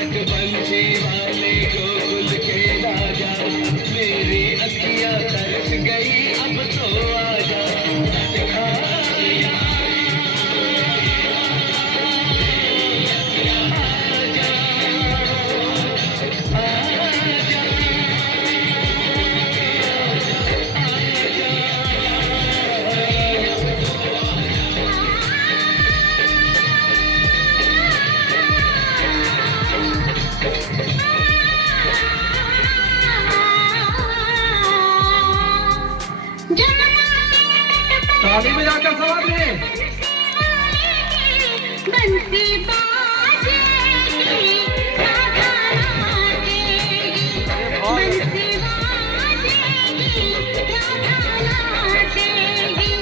खटखट बंसी वाले गोकुल के राजा, मेरी अखियां तरस गई अब तो आजा, आजा, ताली में जाकर सवाल है बंसी बाजेगी राधा नाचेगी, बंसी बाजेगी राधा नाचेगी,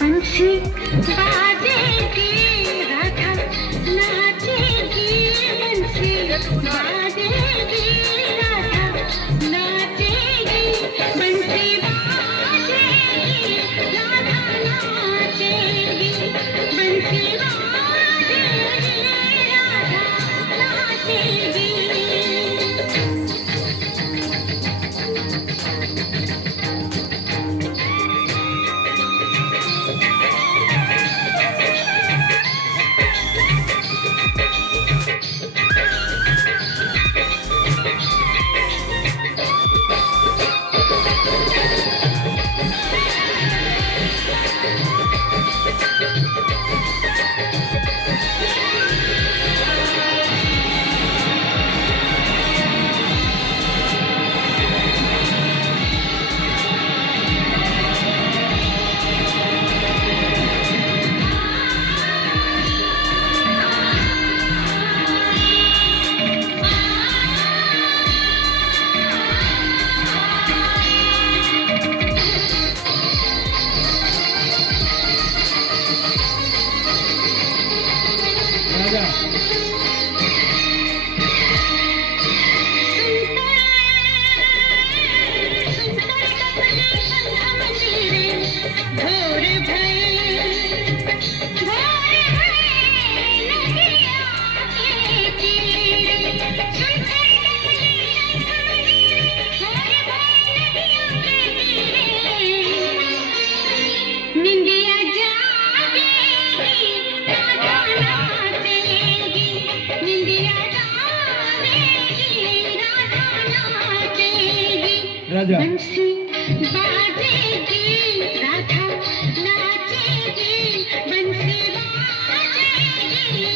बंसी बाजेगी राधा नाचेगी, बंसी बाजेगी राधा नाचेगी, बंसी बाजेगी राधा नाचेगी, बंसी बाजेगी राधा नाचेगी। राजा बंसी बाजेगी राधा नाचेगी, बंसी बाजेगी